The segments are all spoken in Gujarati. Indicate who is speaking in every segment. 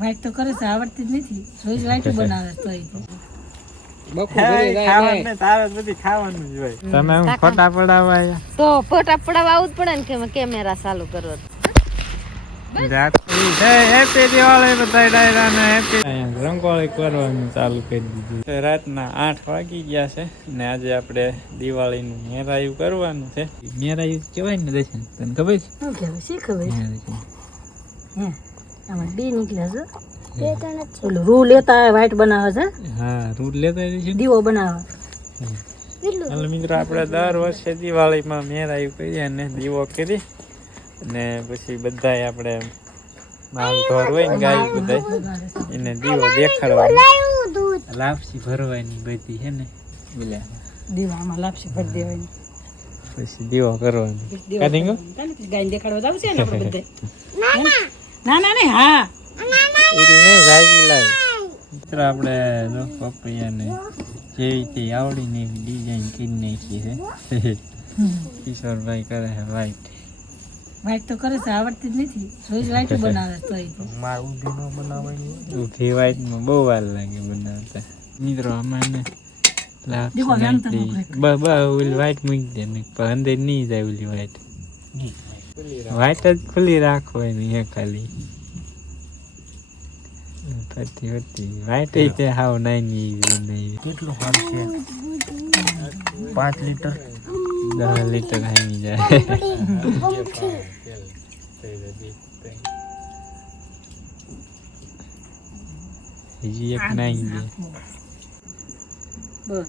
Speaker 1: વાઈટ તો કરે છે આવડતી જ નથી. જ વાઈટ બનાવે તે.
Speaker 2: આવ્યા
Speaker 3: તો ફોટા પડાવવા આવું જ પડે ને કેમેરા ચાલુ કરો.
Speaker 2: રંગોળી કરવાનું ચાલુ કરી દીધું રાતના આઠ વાગી ગયા છે ને આજે આપણે દિવાળીનું મેરાયું કરવાનું છે. મેરાયું કેવાય ને દર્શન તને ખબર છે?
Speaker 1: શું બે શી છે. બે ત્રણ જ છે ઓલું રૂ લેતા વ્હાઈટ વાઈટ બનાવે છે.
Speaker 2: હા રૂ લેતા છે
Speaker 1: દીવો બનાવે.
Speaker 2: હાલો મિત્રો આપણે દર વર્ષે દિવાળીમાં મેરાયું કરીએ અને દીવો કરી અને પછી બધાય આપણે માલ ઢોર હોય ને ગાય બધાય એને દીવો દેખાડવાનો. લાપસી ભરવાની બધી છે ને? બોલ્યા
Speaker 1: દીવામાં લાપસી ભરી દેવાની.
Speaker 2: પછી દીવો કરવાનો. કાઢી ગયો?
Speaker 1: કરવાની. દેખાડવા જાવ છે ને આપણે બધાય. ના ના હા.
Speaker 2: મિત્રો આપણે જો પપૈયાને જેવી તે આવડીને એવી ડિઝાઇન કરી નાખી છે. કિશોરભાઈ કરે છે વાઈટ
Speaker 1: વાઈટ તો કરે છે આવડતી જ નથી. જોઈ વાઈટ બનાવે છે તોય. તે.
Speaker 2: ઊભી વાઈટમાં બહુ વાર લાગે બનાવતા. મિત્રો અમારે
Speaker 1: દીવો વેમ તો
Speaker 2: લાપસી
Speaker 1: મોકલે.
Speaker 2: બ બ ઓલી વાઈટ મૂકી દે. પણ અંદર નહીં જાય ઓલી વાઈટ વાઈટ જ ખુલ્લી રાખો એની એ ખાલી ફરતી ફરતી વાઈટ એ તે હાવ નાની નહીં
Speaker 4: કેટલું હાલ છે? પાંચ લીટર?
Speaker 2: દસ લીટર હાઈ જાય. હજી એક નાઈ દે.
Speaker 1: બસ.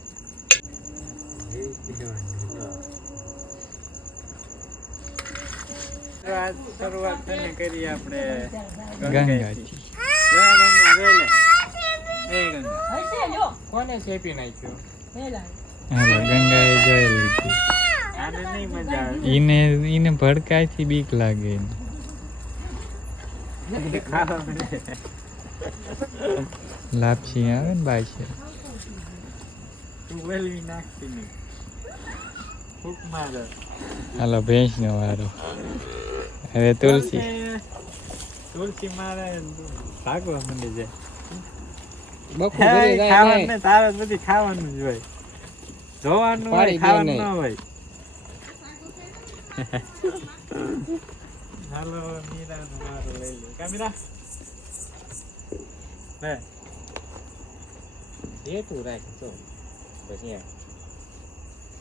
Speaker 2: શરૂઆત તેને કરી આપણે?
Speaker 4: ગંગાથી.
Speaker 2: કોને ચેપી નાખ્યો?
Speaker 1: પહેલા.
Speaker 2: ગંગાએ જોઈ લીધી. આને નહીં મજા આવે. ઈને ઈને ભડકાયથી બીક લાગે. લાપસી આવે ને બાય હાલો ભેંસ નો વારો. હવે તુલસી. તુલસી મારે ભાગવા માંડી જાય ખાવાનું ને તારે બધી ખાવાનું જ હોય. જોવાનું હોય ખાવાનું ન હોય. હાલો મીરા મારો લઈ લે. કામીરા લે એ તું રાખ તો પછી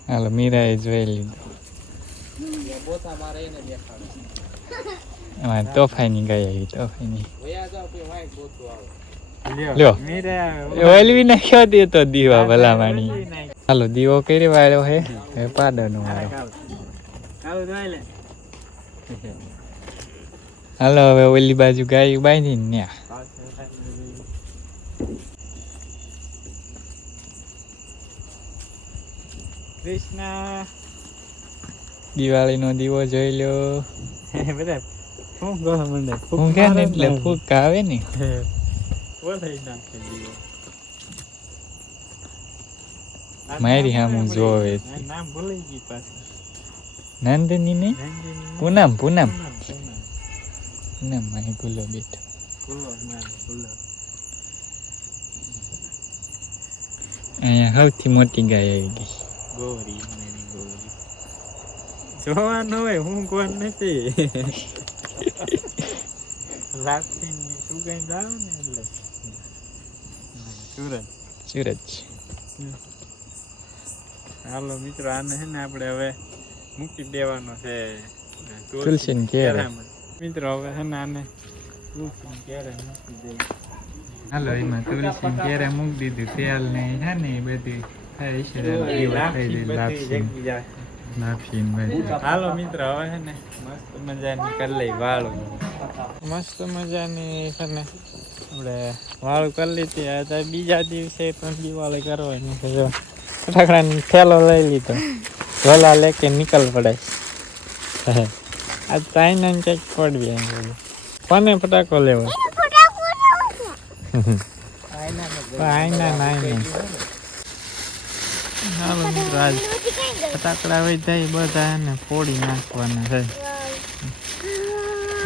Speaker 2: હાલો મીરાએ જોઈ લીધું. તોફાઈની ગાય આવી તોફાઈની લ્યો ઓલવી નાખ્યો દે તો દીવા ભલામાની. હાલો દીવો કરી વાળો હે. હવે પાડાનો વાળો. હાલો હવે ઓલી બાજુ ગાય બાંધી ને ત્યાં કૃષ્ણ. દિવાળીનો દીવો જોઈ લ્યો બધા ફૂંક ગોળા મંડે ફૂંક ને એટલે ફૂંક આવે ને. મારી સામું જોવે છે. નંદની નહીં પૂનમ પૂનમ. પૂનમ ગુલો બેઠો. અહીંયા સૌથી મોટી ગાય આવી ગઈ. ગોરી જોવાનું હોય હું કોણ નથી. લાપસી સુગંધ આવે ને એટલે. સુરજ સુરજ હાલો મિત્રો આને છે ને આપણે હવે મૂકી દેવાનો છે તુલસી કેરે. મિત્રો હવે છે ને આને તુલસી કેરે મૂકી દે હાલો એમાં તુલસી કેરે મૂકી દીધું તેલ ને છે ને એ બધી થઈ છે દીવા થઈ ગઈ લાપસી હાલો મિત્ર હવે છે ને મસ્ત મજાની કરી લઈ વાળું. મસ્ત મજાની છે ને આપણે વાળું કરી લીધી. આ બીજા દિવસે પણ દિવાળી કરવાની છે. જો ફટાકડાનો થેલો લઈ લીધો. ઝોલા લેકે નીકળ પડે. આ ચાઇના ને ક્યાંક પડવી એમ બધું. કોને ફટાકો લેવો? આઈના. નાઈના હાલો મિત્રો આજ ફટાકડા હોય જાય બધા ફોડી નાખવાના છે.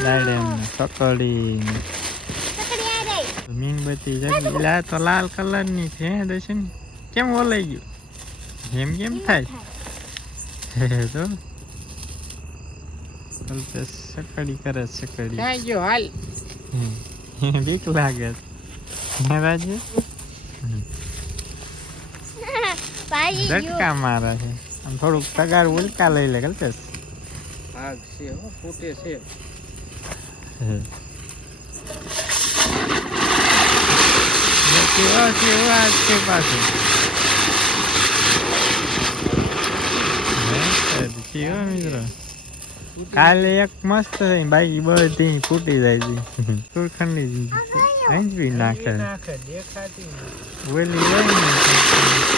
Speaker 2: દાડે સકડી મીણબત્તી જગી. એટલે આ તો લાલ કલરની છે દર્શન. કેમ ઓલાઈ ગયું? એમ કેમ થાય? તો. સકડી કરે સકડી.
Speaker 4: હાલ.
Speaker 2: બીક લાગે છે. રાજુ મારે છે. આમ થોડુંક તગાર ઉલકા લઈ લે કલ્પેશ
Speaker 4: આગ છે હો ફૂટે છે.
Speaker 2: કેવા કેવા છે પાછું. મિત્રો? કાલે એક મસ્ત થઈ બાકી બધી ફૂટી જાય છે. સુરખંડી હંજવી નાખે
Speaker 4: નાખે દેખાતી
Speaker 2: ને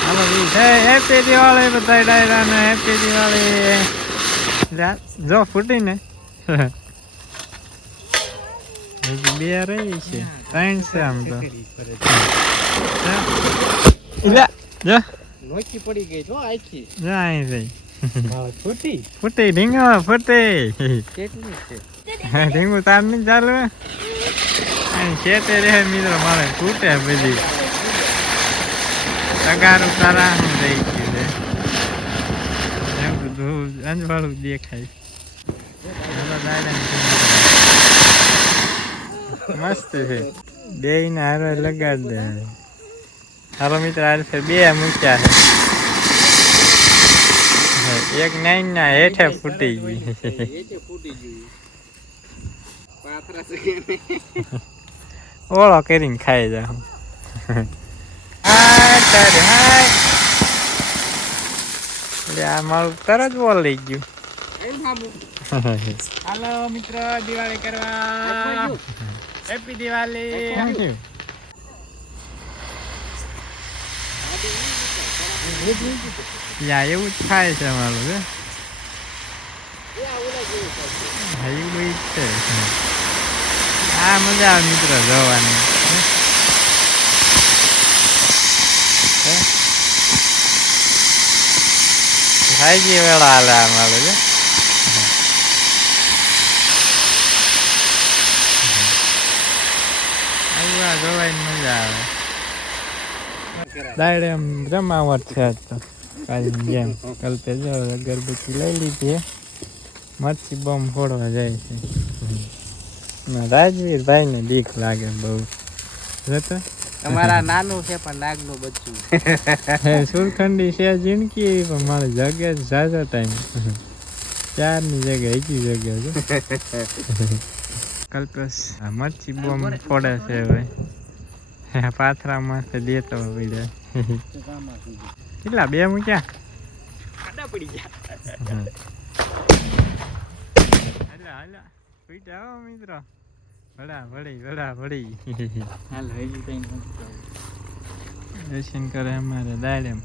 Speaker 2: હાલો હે હેપી દિવાળી બધા ડાયરાને હેપી દિવાળી જો ફૂટીને બે રહી છે. ત્રણ છે આમ તો. લે જો.
Speaker 4: નોખી પડી ગઈ તો આખી.
Speaker 2: જો અહીં જઈ
Speaker 4: ફૂટી.
Speaker 2: ફૂટી ઢીંગો ફૂટી.
Speaker 4: કેટલી છે?
Speaker 2: ઢીંગું તાર નહીં ચાલુ અહીં શેતે રહે મિત્રો મારે ફૂટે બધી તગારું તારા હું. રહી ગયું છે એમ બધું અંજવાળું દેખાય ચાલો દાદાને કીધું. મસ્ત છે બે ને હારે લગાડ દે હાલો મિત્ર હારે છે બે મૂક્યા છે હા, એક નાઈન ના હેઠે ફૂટી ગઈ
Speaker 4: એ છે ફૂટી ગયું. પાથરા છે કે નહીં?
Speaker 2: ઓળો કરીને ખાઈ એટલે આ મારું તરત બોલ લઈ ગયું. હાલો મિત્ર દિવાળી કરવા હેપી દિવાળી યા એવું જ થાય છે મારું એવું જ છે આ મજા આવે મિત્ર જોવાની? હે? ભાઈજી વેળા હાલે અમારું છે જોવાની મજા આવે. દાડે એમ રમાવટ છે આજ તો. કાલની જેમ. કલ્પે લઈ લીધી મચ્છી બોમ્બ ફોડવા જાય છે. રાજવીર ભાઈ ને બીક લાગે બહુ. જતો
Speaker 4: તમારા નાનું છે પણ નાગનું બચ્ચું
Speaker 2: સુરખંડી છે જિંદગી એવી પણ મારે જગ્યા ઝાઝો ટાઈમ ચારની જગ્યા એકી જગ્યા છે. કલ્પેશ આ બોમ ફોડે છે ભાઈ હે, માથે દેતો પડે કેટલા બે મૂક્યા
Speaker 4: પડી ગયા.
Speaker 2: હાલા હાલા. મિત્રો. ભડા ભડી ભડા વડી.
Speaker 4: હાલ હજી કઈ નથી
Speaker 2: દર્શન કરે અમારે દાડેમ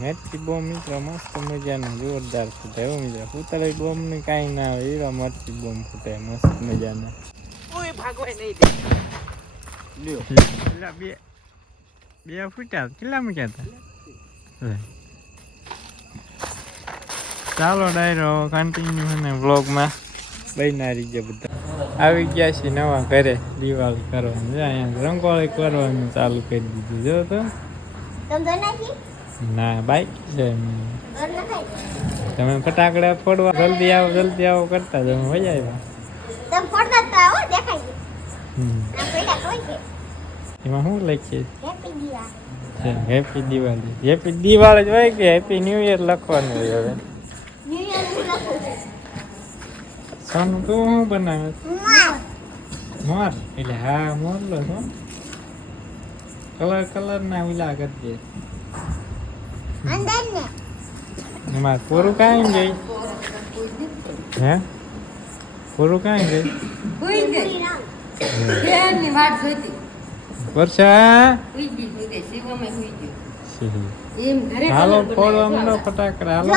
Speaker 2: મરચી બોમ મિત્રો મસ્ત મજાનો જોરદાર ફૂટે એવું મિત્રો. પૂતળી બોમ્બ ને કાંઈ ના આવે એવા મરચી બોમ્બ ફૂટે મસ્ત મજાના.
Speaker 4: કોઈ ભાગવાય નહીં દે.
Speaker 2: બે બે ફૂટ્યા કેટલા મૂક્યા હતા. ચાલો ડાયરો કન્ટિન્યુ અને વ્લોગમાં બનાવી ગયા બધા. આવી ગયા છે નવા ઘરે દિવાળી કરવાનું. છે અહીંયા રંગોળી કરવાનું ચાલુ કરી દીધું. જો તો. ના બાઈક છે તમે ફટાકડા ફોડવા જલ્દી આવો જલ્દી આવો કરતા તમે મજા આવ્યા. એમાં શું લખીએ? હેપી દિવાળી હેપી દિવાળી જ હોય કે હેપી ન્યુ યર લખવાનું હોય હવે? સોનું તું શું બનાવે મોર. એટલે હા મોર લો છો. કલર કલર ના ઉલા કરી દે એમાં પૂરું કાંઈ ગઈ હે? પૂરું કાંઈ ગઈ. વર્ષા? હાલો ફોડો માંડો ફટાકડા. હાલો.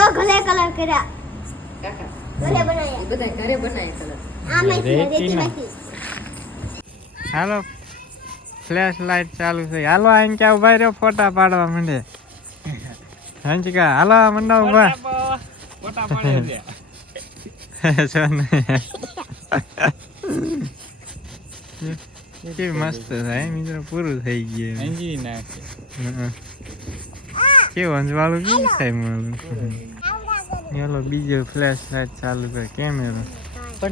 Speaker 2: હાલો ફ્લેશ લાઈટ ચાલુ થઈ હાલો આઈને ક્યાં ઊભા રહ્યો? ફોટા પાડવા માંડે. હંચકા હાલો મંડા ઊભા.
Speaker 4: ફોટા પડે
Speaker 2: કેવી મસ્ત થાય મિત્રો? પૂરું થઈ ગયું.
Speaker 4: અંજી નાખે.
Speaker 2: કેવું હંજવાળું કેવું થાય મારું? ચાલો બીજો ફ્લેશ લાઈટ ચાલુ કર કેમેરો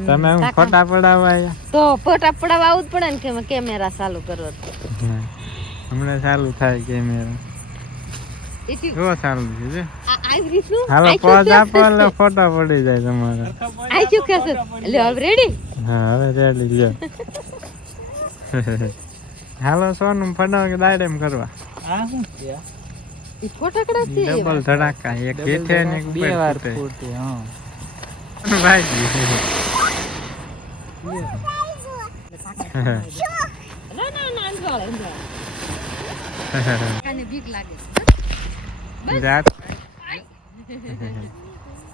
Speaker 2: તમે હું ફોટા પડાવવા આવ્યા
Speaker 3: તો ફોટા પડાવવા આવું જ પડે ને કે કેમેરા ચાલુ
Speaker 2: કરો હમણાં ચાલુ થાય કેમેરો જો ચાલુ છે જો.
Speaker 3: આ- આવી રીતનું
Speaker 2: હાલો પોઝ આપો એટલે ફોટા પડી જાય તમારા.
Speaker 3: આઈ શું કહેશે? લ્યો હવે રેડી
Speaker 2: હા હવે રેડી લ્યો હાલો સોનું ફટાક દાડેમ કરવા.
Speaker 4: આ શું છે?
Speaker 3: ઈ ફોટાકડા છે
Speaker 2: ડબલ ધડાકા એક હેઠે ને એક
Speaker 4: બે વાર ફૂટે હા.
Speaker 2: ભાઈ.
Speaker 3: ના ના ના અંજવાળ અંજવાળ કાને બીક લાગે છે
Speaker 2: રાત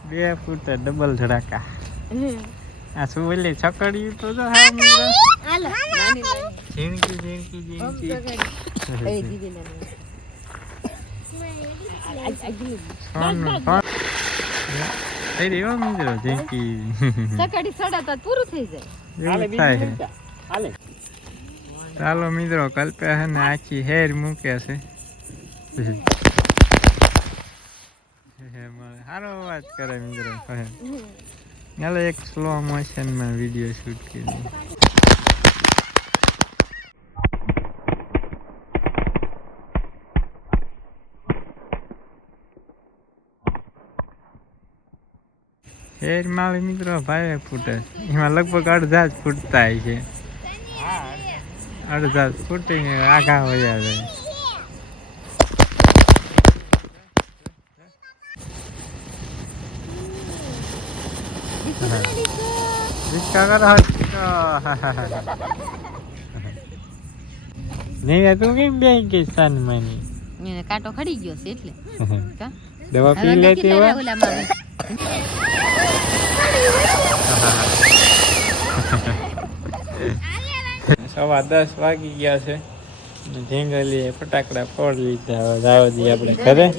Speaker 2: બે ફૂટ ડબલ ધડાકા. આ શું બોલે છકડી તો જો હા
Speaker 3: હાલો. એ દીદી દીદી.
Speaker 2: સોનું સોન થઈ રહ્યો મિત્રો ઝીણકી
Speaker 3: સકાળી સડાતા પૂરું થઈ જાય
Speaker 2: એવું ચાલો મિત્રો કલ્પે છે ને આખી હેર મૂકે છે. સારો વાત કરે મિત્રો. કહે ચાલો એક સ્લો મોશનમાં વીડિયો શૂટ કરી હેર માળી મિત્રો ભાઈ ફૂટે. એમાં લગભગ અડધા જ ફૂટતા છે. અડધા ફૂટીને આઘા વયા જાય. નહીં તું કેમ બે ગઈ સાન માની
Speaker 3: કાંટો ખડી ગયો છે એટલે.
Speaker 2: દવા પી લેતી હોય?
Speaker 3: ઓલામાં.
Speaker 2: સવા દસ વાગી ગયા છે. ઝીંગલીએ ફટાકડા ફોડ લીધા. જાવ દઈએ આપણે ઘરે.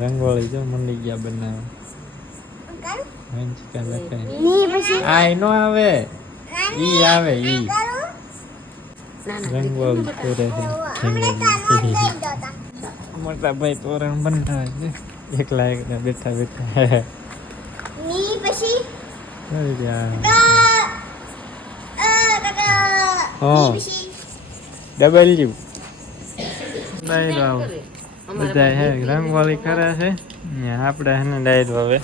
Speaker 1: રીંગોળી
Speaker 2: જો મંડી ગયા બનાવવા. આ નો આવે. ઈ આવે ઈ. રંગોળી છે. મોટા ભાઈ તોરણ બનાવે છે. એકલા એકલા બેઠા બેઠા. કરી દે આ. હા. ડબલ્યુ. ડાયરો બધા હે રંગવાળી કરે છે. ને આપણે હે ને ડાયરો હવે.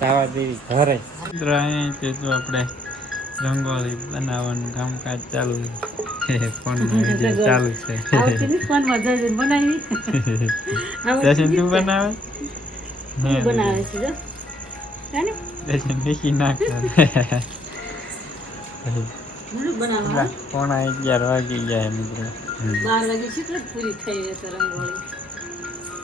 Speaker 2: જવા દેવી ઘરે. મિત્રો અહીંથી જો આપણે રંગોળી બનાવવાનું કામકાજ ચાલુ છે. વીડિયો ચાલુ છે.
Speaker 1: બનાવી.
Speaker 2: તું બનાવે? હે
Speaker 1: બનાવે છે જો. કાને બનાવવા
Speaker 2: પોણા અગિયાર વાગી ગયા મિત્રો.
Speaker 1: બાર વાગે છે પૂરી થઈ ગઈ રંગોળી.